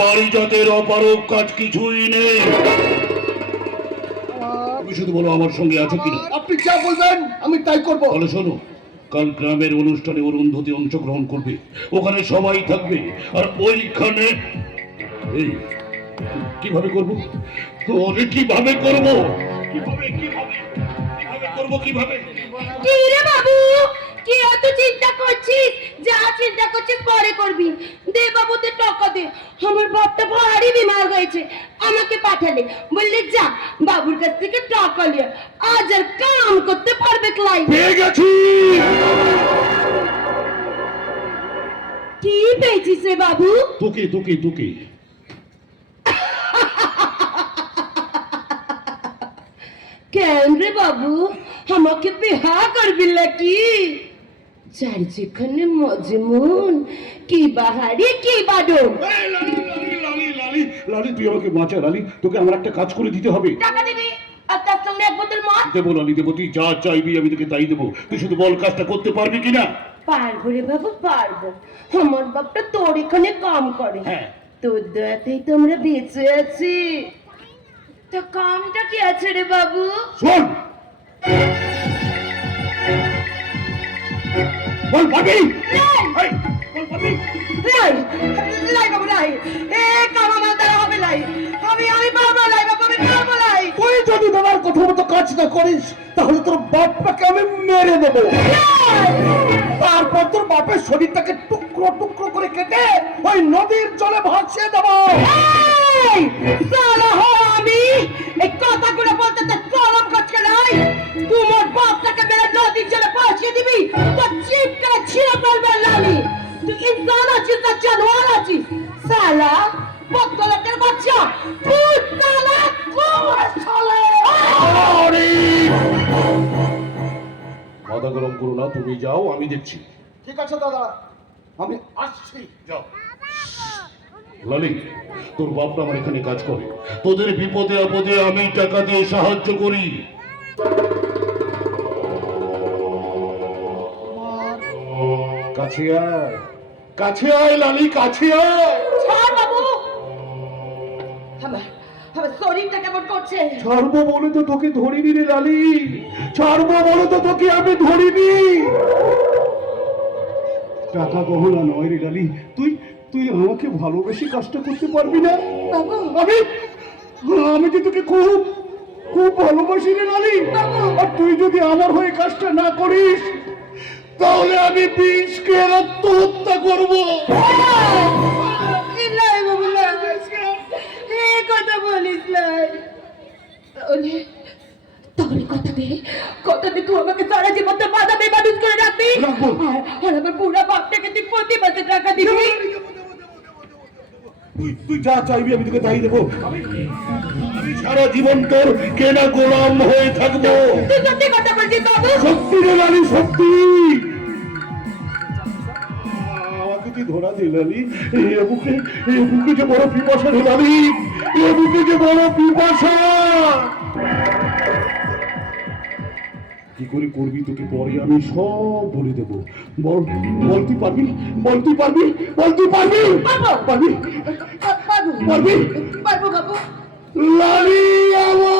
পারিজাতের অপারক কাজ কিছুই নেই। তুমি শুধু বলো আমার সঙ্গে আছো কিনা? আপনি যা বলবেন আমি তাই করব। তাহলে শোনো কাল গ্রামের অনুষ্ঠানে অরুন্ধতি অংশগ্রহণ করবে। ওখানে সবাই থাকবে। আর ওইখানে এই কীভাবে করব? ওরে কীভাবে করব? কীভাবে কীভাবে? কীভাবে করব কীভাবে? কি রে বাবু? কি এত চিন্তা করছিস? যা চিন্তা করছিস পরে করবি। দে বাবুতে টাকা দে। আমার বাপটা ভারী বিমার হয়েছে। আমাকে পাঠালে। বললে যা বাবুর কাছ থেকে টাকা নিয়ে আজ আর কাম করতে পারবে ক্লাই পেয়ে গেছি। কি পেয়েছিস রে বাবু? তোকে তোকে তোকে কেন রে বাবু? আমাকে বিহা করবি নাকি? যার যেখানে মজমুন কি বাহারি কি বাদন। এই, লালি, লালি, লালি, লালি, লালি, তুই আমাকে বাঁচা লালি তোকে আমার একটা কাজ করে দিতে হবে। টাকা দিবি? আর তার সঙ্গে এক বোতল মদ? দেবো লালি দেবো তুই যা চাইবি আমি তোকে তাই দেবো। তুই শুধু বল কাজটা করতে পারবি কিনা? পারব রে বাবু পারব। আমার বাপটা তোর এখানে কাম করে। হ্যাঁ। তোর দয়াতেই তো আমরা বেঁচে আছি। তা কামটা কি আছে রে বাবু? শোন! বল পাবি? বল পাবি? লাই লাই বাবু লাই। এ কাম আমার দ্বারা হবে লাই। আমি আমি পারব লাই বাবু আমি পারব লাই তুই যদি তোমার কথা মতো কাজ না করিস তাহলে তোর বাপটাকে আমি মেরে দেবো। তারপর তোর বাপের শরীরটাকে টুকরো টুকরো করে কেটে ওই নদীর জলে ভাসিয়ে দেবো। আমি। এই কথাগুলো বলতে চরম কাজকে নাই তোমার বাপটাকে মেরে নদীর জলে দিবি? তো চিপ করে ছিঁড়ে ফেলবে লালি। তুই ইনসান আছিস না জানোয়ার আছিস। সালা বদলকের বাচ্চা। তুই সালা তুই সালা মাথা গরম করো না তুমি যাও আমি দেখছি। ঠিক আছে দাদা। আমি আসছি। যাও। লালি তোর বাপটা আমার এখানে কাজ করে। তোদের বিপদে আপদে আমি টাকা দিয়ে সাহায্য করি। কাছে আয়। কাছে আয় লালি কাছে আয়। ছাড় বাবু। আমার আমার শরীরটা কেমন করছে? ছাড়বো বলে তো তোকে ধরিনি রে লালি। ছাড়বো বলে তো তোকে আমি ধরিনি। টাকা গহনা নয় রে লালি। তুই তুই আমাকে ভালোবেসে কাজটা করতে পারবি না? আমি আমি কি তোকে খুব খুব ভালোবাসি রে লালি? আর তুই যদি আমার হয়ে কাজটা না করিস তাহলে আমি বিষ খেয়ে আত্মহত্যা করব। নাই বাবু কথা বলিস তাহলে তাহলে কথা দে কথা দে তুই আমাকে সারা জীবন তো বাধা দিয়ে মানুষ করে রাখবি। রাখব। আর আর আমার বুড়া বাপটাকে তুই প্রতি মাসে টাকা দিবি। তুই তুই যা চাইবি আমি তোকে তাই দেবো। সারা জীবন তোর কেনা গোলাম হয়ে থাকব সত্যি রে লালি সত্যি তুই ধরা দে এ বুকে এ বুকে যে বড় পিপাসা রে এ বুকে যে বড় পিপাসা কি করে করবি তোকে পরে আমি সব বলে দেবো বল বল তুই পারবি বল তুই পারবি বল তুই পারবি পারবি পারবি পারব বাবু লালি আমার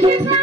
Thank you.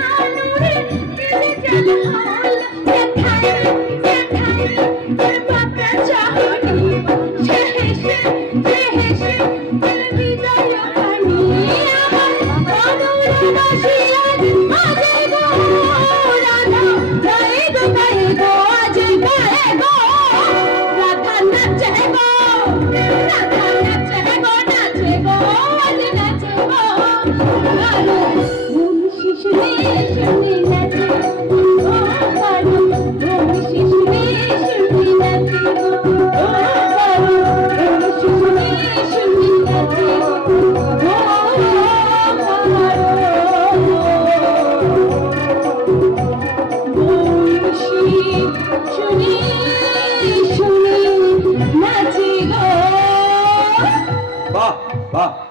শুনি নাচি গো বাহ বাহ